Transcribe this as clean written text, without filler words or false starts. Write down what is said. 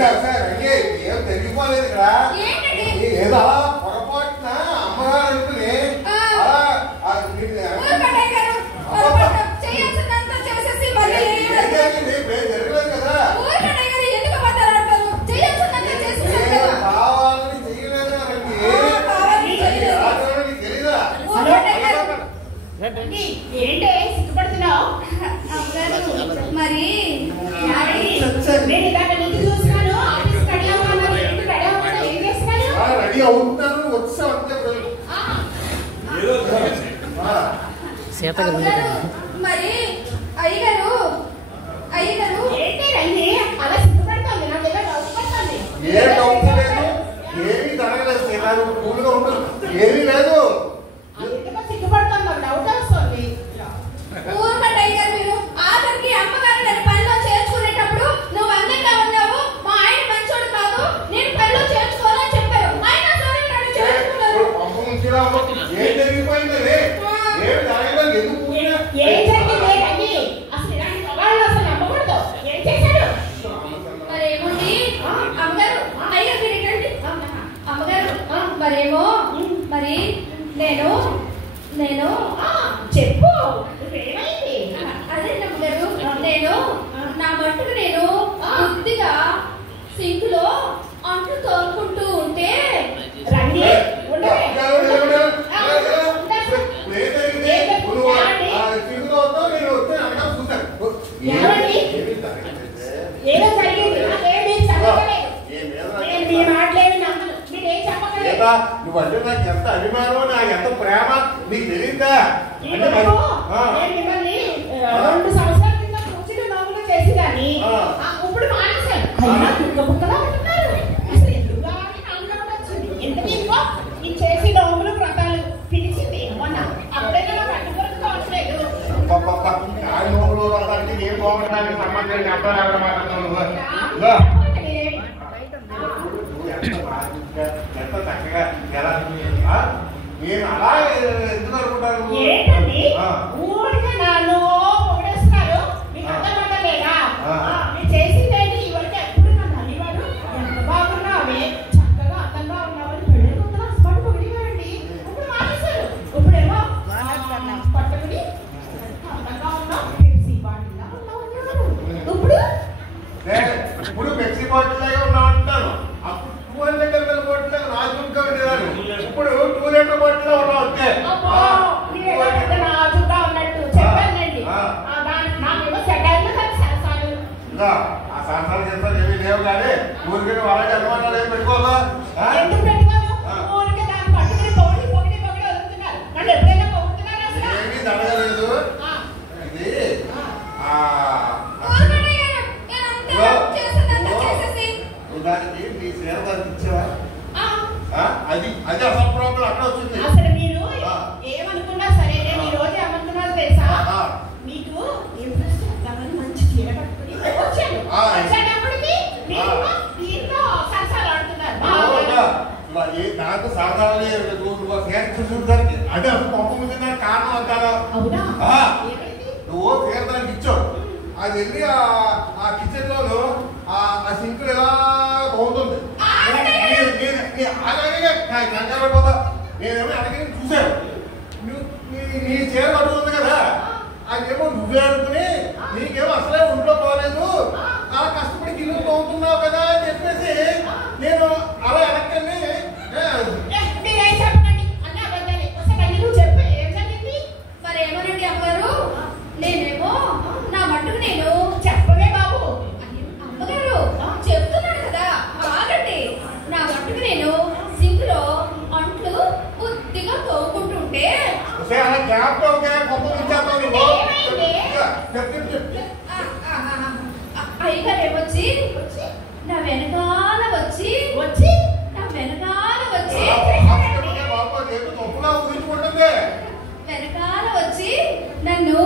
ఏం తెలియపోలేదు ఇక్కడ ఏదో పొరపాటున అమ్మగారు అనుకుని జరగలేదు కదా కావాలని చెయ్యలేదు తెలీదా ఏంటే సిగ్గుపడుతున్నావు మరి చూస్తున్నాను రెడీ అవుతున్నాను వచ్చా మరి అయ్యగారు అలా సిగ్గుపడుతుంది నాకు ఏదో డౌట్ పడుతుంది ఏ డౌట్ లేదు ఏమీ జరగలేదు సీతారు కూల్గా ఉంటుంది ఏమీ లేదు సిగ్గుపడుతుంది డౌట్ వస్తుంది ఊరుకండి అయ్యగారు మీరు ఆఖరికి అమ్మగారు నన్ను పనిలో చేర్చుకునేటప్పుడు నువ్వు అందంగా ఉన్నావు మా ఆయన మంచోడు కాదు నేను పనిలో చేర్చుకోవాలని చెప్పారు అయినా సరే నన్ను చేర్చుకున్నారు ఏం జరిగిపోయింది ఏమి జరగలేదు ఎందుకు ఏం జరిగింది అని అసలు ఇలాంటి సవాళ్ళు అసలు నమ్మకూడదు ఏం చేశాడు మరేమోండి అమ్మగారు అయ్యగారు మీరు ఏంటండి అమ్మగారు మరేమో మరి నేను చెప్పు ఏమైంది అదే అమ్మగారు నేను నా మట్టుకు నేను బుద్ధిగా సింకులో అంట్లు తోముకుంటూ ఉంటే రండి ఏదో జరిగింది మీ మాటలేమి నమ్మను మీరేం చెప్పగలేదు నువ్వంటే నాకు ఎంత అభిమానం నాకు ఎంత ప్రేమ నీకు తెలియదా మిమ్మల్ని 2 సంవత్సరాల కింద కూర్చుని మామూలుగా చేసి కానీ ఇప్పుడు మానేశాను బుక్కలా ఉంటున్నారు అసలు ఎందుకు వచ్చింది ఎందుకు ఈ చేసి నవ్వులు వ్రతాలు పిలిచింది మొన్న అప్పుడైనా నాకు అడ్డుకొరకు కావట్లేదు ఏం బాగుంటుంది సంబంధం అర్థం మాట్లాడుతున్నావు ఎంత చక్కగా ఎలా నేను అలా ఎందుకు అనుకుంటాను ఏంటండి ఊరికే నాలో పొగడేస్తున్నారు మీకు అర్థమవ్వలేదా మీరు చేసిందేంటి ఇవన్నీ ఎప్పుడు నన్ను అనేవాడు ఎంత బాగున్నావే చక్కగా అందంగా ఉన్నావని పెళ్ళి కొత్తలో అసలు పొగిడేవాడండి ఇప్పుడు మానేశారు ఇప్పుడేమో పట్టుకుని అందంగా ఉన్నావు పెప్సీ బాటిల్లా ఉన్నావు ఇప్పుడు పెప్సీ బాటిల్ లాగా ఉన్నా అంటాను అప్పుడు 200 లీటర్ల బాటిల్ నాజుగ్గా ఉండేదాన్ని ఇప్పుడు 2 లీటర్ బాటిల్ ఉన్నా అంతే నాజుగ్గా ఉన్నట్టు చెప్పానండి నాకేమో సెటైర్లు కానీ సరసాలు ఆ సంసారం చేస్తారు ఏమీ లేవు కానీ ఊరికి వాళ్ళకి అనుమానాలు ఏమి పెట్టుకోవాలా ఎందుకు పెట్టుకోను ఊరికి దాన్ని పట్టుకుని పొగిడి వదులుతున్నారు నన్ను ఎప్పుడైనా పొగుడుతున్నారు అసలు ఏమీ జరగలేదు ఇది దానికి నీ సేవ దానికి ఇచ్చావా అది అసలు ప్రాబ్లం అక్కడ వచ్చింది అసలు మీరు ఏమనుకున్నా సరే నేను ఈ రోజు ఏమనుకున్నాను తెలుసా మీకు ఇంట్రెస్ట్ వద్దామని మంచి చీర కట్టుకుని వచ్చాను వచ్చేటప్పటికి దీంతో సరసాలు ఆడుతున్నారు నాకు సాధారణ చూసేదానికి అంటే అసలు పంప ముందు కారణం అంటారా నువ్వు పేరు దానికి ఇచ్చావు అది వెళ్ళి ఆ కిచెన్ లోను ఆ సింక్ ఎలా బాగుంటుంది కంగారైపోతా నేనేమో అడిగి చూశాను నీ చీర కట్టుకుంది కదా అదేమో నువ్వే అనుకుని నీకేమో అసలే ఒంట్లో పోలేదు అలా కష్టపడి గిన్నెలు తోముతున్నావు కదా అని చెప్పేసి నేను అలా వెనక్కి మరేమోనండి అమ్మగారు నేనేమో నా మట్టుకు నేను చెప్పవే బాబు అమ్మగారు చెప్తున్నాను కదా ఆగండి నా మట్టుకు నేను సింక్ లో అంట్లు బుద్ధిగా తోముకుంటుంటే అయ్యగారు ఏమొచ్చి నా వెనకాల వచ్చి వెనకాల వచ్చి నన్ను